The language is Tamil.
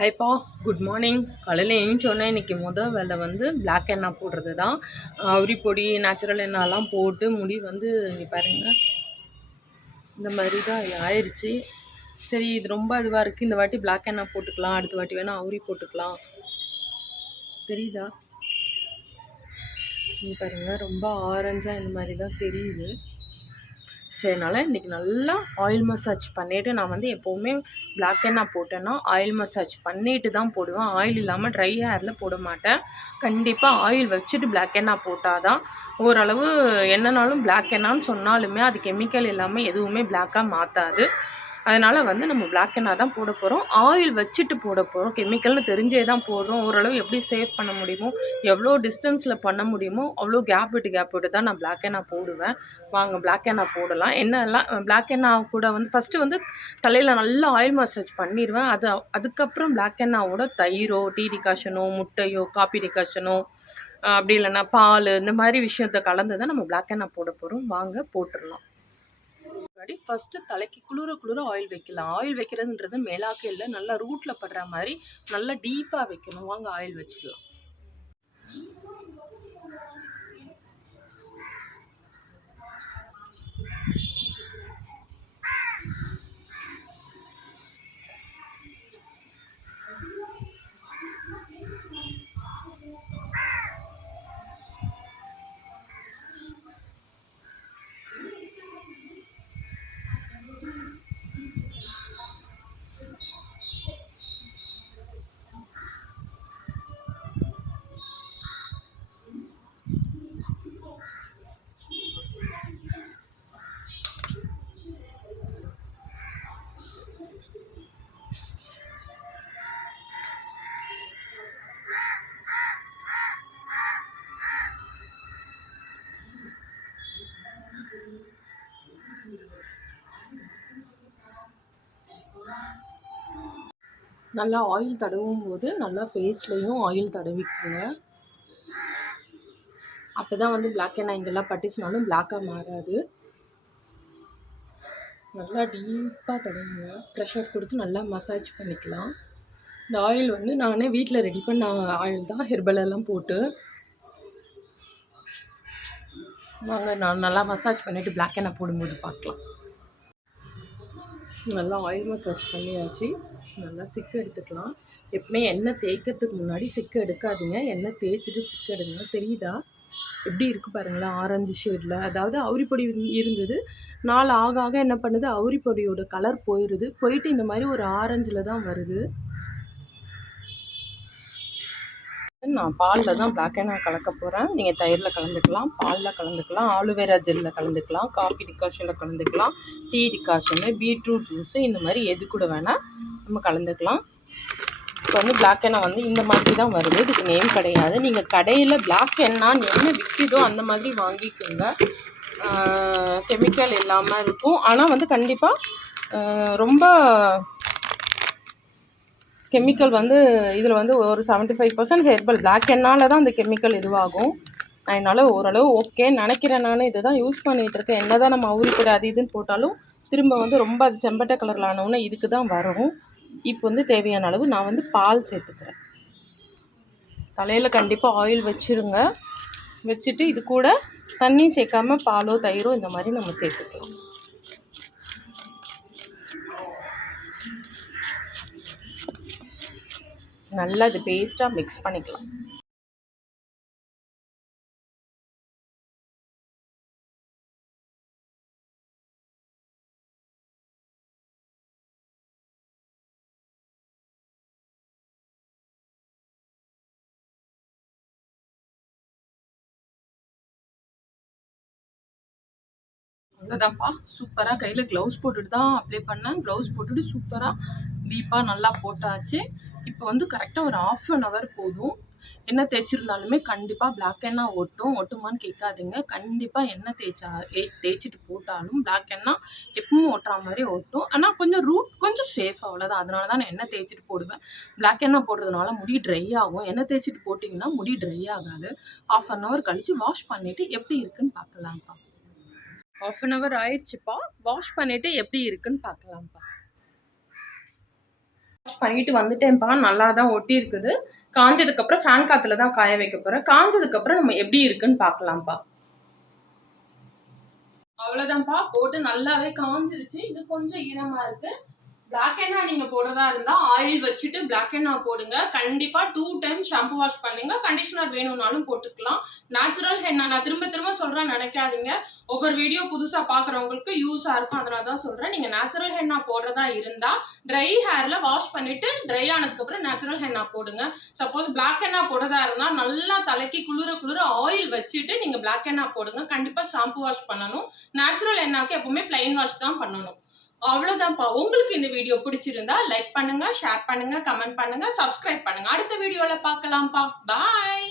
ஹைப்பா, குட் மார்னிங். காலையில் எழுந்தோடனே இன்றைக்கி வேலை வந்து பிளாக் எண்ணெய் போடுறது தான். உரி பொடி நேச்சுரல் எண்ணெய்லாம் போட்டு முடி வந்து இங்கே பாருங்கள் இந்த மாதிரி தான் ஆயிடுச்சு. சரி, இது ரொம்ப இதுவாக இருக்குது, இந்த வாட்டி பிளாக் எண்ணெய் போட்டுக்கலாம், அடுத்த வாட்டி வேணால் அவுரி போட்டுக்கலாம். தெரியுதா? இங்கே பாருங்கள், ரொம்ப ஆரஞ்சாக இந்த மாதிரி தான் தெரியுது. சரினால இன்றைக்கி நல்லா ஆயில் மசாஜ் பண்ணிவிட்டு, நான் வந்து எப்போவுமே பிளாக் எண்ணெய் போட்டேன்னா ஆயில் மசாஜ் பண்ணிவிட்டு தான் போடுவேன். ஆயில் இல்லாமல் ட்ரை ஹேரில் போட மாட்டேன். கண்டிப்பாக ஆயில் வச்சுட்டு பிளாக் எண்ணெய் போட்டால் தான் ஓரளவு என்னன்னாலும் பிளாக் எண்ணெய்னு சொன்னாலுமே அது கெமிக்கல் இல்லாமல் எதுவுமே பிளாக்காக மாற்றாது. அதனால் வந்து நம்ம பிளாக் எண்ணெய் தான் போட போகிறோம். ஆயில் வச்சுட்டு போட போகிறோம். கெமிக்கல்னு தெரிஞ்சே தான் போடுறோம். ஓரளவு எப்படி சேவ் பண்ண முடியுமோ, எவ்வளோ டிஸ்டன்ஸில் பண்ண முடியுமோ அவ்வளோ கேப் விட்டு தான் நான் பிளாக் எண்ணெய் போடுவேன். வாங்க பிளாக் எண்ணெய் போடலாம். எண்ணெய்லாம் பிளாக் எண்ணெய் கூட வந்து ஃபஸ்ட்டு வந்து தலையில் நல்லா ஆயில் மசாஜ் பண்ணிடுவேன். அதுக்கப்புறம் பிளாக் எண்ணெயோட தயிரோ, டீ டிகாஷனோ, முட்டையோ, காஃபி டிகாஷனோ, அப்படி இல்லைன்னா பால், இந்த மாதிரி விஷயத்தை கலந்து தான் நம்ம பிளாக் எண்ணெய் போட போகிறோம். வாங்க போட்டுடலாம். ஃபஸ்ட்டு தலைக்கு குளிர ஆயில் வைக்கலாம். ஆயில் வைக்கிறதுன்றது மேலாக்க இல்லை, நல்லா ரூட்டில் படுற மாதிரி நல்லா டீப்பாக வைக்கணும். வாங்க ஆயில் வச்சுக்கலாம். நல்லா ஆயில் தடவும் போது நல்லா ஃபேஸ்லேயும் ஆயில் தடவிக்குங்க. அப்போ தான் வந்து பிளாக் எண்ணெய் இங்கெல்லாம் பட்டுச்சுனாலும் பிளாக்காக மாறாது. நல்லா டீப்பாக தடவுங்க. ப்ரெஷர் கொடுத்து நல்லா மசாஜ் பண்ணிக்கலாம். இந்த ஆயில் வந்து நானே வீட்டில் ரெடி பண்ண ஆயில் தான், ஹெர்பலெல்லாம் போட்டு. வாங்க நான் நல்லா மசாஜ் பண்ணிவிட்டு பிளாக் எண்ணெய் போடும்போது பார்க்கலாம். நல்லா ஆயில் மசாஜ் பண்ணியாச்சு. நல்லா சிக்கு எடுத்துக்கலாம். எப்பவுமே எண்ணெய் தேய்க்கிறதுக்கு முன்னாடி சிக்கு எடுக்காதீங்க. எண்ணெய் தேய்ச்சிட்டு சிக்கு எடுங்க. தெரியுதா எப்படி இருக்குது பாருங்களேன், ஆரஞ்சு ஷேடில். அதாவது அவுரிப்பொடி இருந்தது, நாள் ஆக ஆக என்ன பண்ணுது, அவுரிப்பொடியோட கலர் போயிட்டு இந்த மாதிரி ஒரு ஆரஞ்சில் தான் வருது. நான் பாலில் தான் பிளாக் எண்ணெய் கலக்க போகிறேன். நீங்கள் தயிரில் கலந்துக்கலாம், பாலில் கலந்துக்கலாம், ஆலுவேரா ஜெல்லில் கலந்துக்கலாம், காஃபி டிகாஷனில் கலந்துக்கலாம், டீ டிகாஷனு, பீட்ரூட் ஜூஸு, இந்த மாதிரி எது கூட வேணால் நம்ம கலந்துக்கலாம். இப்போ வந்து பிளாக் எண்ணெய் வந்து இந்த மாதிரி தான் வருது. இதுக்கு நேம் கிடையாது. நீங்கள் கடையில் பிளாக் எண்ணெய் என்ன விற்கிதோ அந்த மாதிரி வாங்கிக்கோங்க. கெமிக்கல் இல்லாமல் இருக்கும். ஆனால் வந்து கண்டிப்பாக ரொம்ப கெமிக்கல் வந்து இதில் வந்து ஒரு 75% ஹெர்பல் பிளாக் எண்ணெயில் தான் அந்த கெமிக்கல் இதுவாகும். நான் என்னால் ஓரளவு ஓகேன்னு நினைக்கிறேன். நான் இதை தான் யூஸ் பண்ணிகிட்ருக்கேன். என்ன தான் நம்ம அவுரிப்பொடி அது இதுன்னு போட்டாலும் திரும்ப வந்து ரொம்ப அது செம்பட்டை கலரில் ஆனவுடனே இதுக்கு தான் வரும். இப்போ வந்து தேவையான அளவு நான் வந்து பால் சேர்த்துக்கிறேன். தலையில் கண்டிப்பாக ஆயில் வச்சுருங்க. வச்சுட்டு இது கூட தண்ணி சேர்க்காமல் பாலோ தயிரோ இந்த மாதிரி நம்ம சேர்த்துக்கலாம். நல்லா இது பேஸ்ட்டாக மிக்ஸ் பண்ணிக்கலாம். அவ்வளோதான்ப்பா, சூப்பராக கையில் க்ளவுஸ் போட்டுட்டு தான் அப்ளை பண்ணேன். க்ளவுஸ் போட்டுட்டு சூப்பராக டீப்பாக நல்லா போட்டாச்சு. இப்போ வந்து கரெக்டாக ஒரு 1/2 hour போதும். எண்ணெய் தேய்ச்சிருந்தாலுமே கண்டிப்பாக பிளாக் எண்ணெய் ஒட்டுமான்னு கேட்காதீங்க. கண்டிப்பாக எண்ணெய் தேய்ச்சிட்டு போட்டாலும் பிளாக் எண்ணெய் எப்பவும் ஒட்டுற மாதிரி ஒட்டும். ஆனால் கொஞ்சம் சேஃப், அவ்வளோதான். அதனால தான் நான் எண்ணெய் தேய்ச்சிட்டு போடுவேன். பிளாக் எண்ணெய் போடுறதுனால முடி ட்ரை ஆகும். எண்ணெய் தேய்ச்சிட்டு போட்டிங்கன்னா முடி ட்ரை ஆகாது. 1/2 hour கழித்து வாஷ் பண்ணிவிட்டு எப்படி இருக்குன்னு பார்க்கலாம்ப்பா. 1/2 அன் ஹவர் ஆயிடுச்சுப்பா. வாஷ் பண்ணிவிட்டு எப்படி இருக்குன்னு பார்க்கலாம்ப்பா. வாஷ் பண்ணிட்டு வந்துட்டேன்ப்பா. நல்லா தான் ஒட்டி இருக்குது. காஞ்சதுக்கப்புறம் ஃபேன் காத்துல தான் காய வைக்க போறேன். காஞ்சதுக்கப்புறம் நம்ம எப்படி இருக்குன்னு பார்க்கலாம்ப்பா. அவ்வளோதான்ப்பா. போட்டு நல்லாவே காஞ்சிருச்சு. இது கொஞ்சம் ஈரமா இருக்கு. பிளாக் ஹென்னா நீங்க போடுறதா இருந்தா ஆயில் வச்சுட்டு பிளாக் ஹென்னா போடுங்க. கண்டிப்பா 2 டைம் ஷாம்பு வாஷ் பண்ணுங்க. கண்டிஷனர் வேணும்னாலும் போட்டுக்கலாம். நேச்சுரல் ஹென்னா நான் திரும்ப திரும்ப சொல்றேன் நினைக்காதீங்க. ஒவ்வொரு வீடியோ புதுசா பாக்குறவங்களுக்கு யூஸா இருக்கும். அதனால தான் சொல்றேன். நீங்க நேச்சுரல் ஹென்னா போடுறதா இருந்தா ட்ரை ஹேர்ல வாஷ் பண்ணிட்டு ட்ரை ஆனதுக்கு அப்புறம் நேச்சுரல் ஹென்னா போடுங்க. சப்போஸ் பிளாக் ஹென்னா போடுறதா இருந்தா நல்லா தலைக்கு குளிர ஆயில் வச்சுட்டு நீங்க பிளாக் ஹென்னா போடுங்க. கண்டிப்பா ஷாம்பு வாஷ் பண்ணணும். நேச்சுரல் ஹென்னாக்கு எப்பவுமே பிளைன் வாஷ் தான் பண்ணணும். அவ்வளவுதான்ப்பா. உங்களுக்கு இந்த வீடியோ பிடிச்சிருந்தா லைக் பண்ணுங்க, ஷேர் பண்ணுங்க, கமெண்ட் பண்ணுங்க, சப்ஸ்கிரைப் பண்ணுங்க. அடுத்த வீடியோல பார்க்கலாம்ப்பா. பாய்.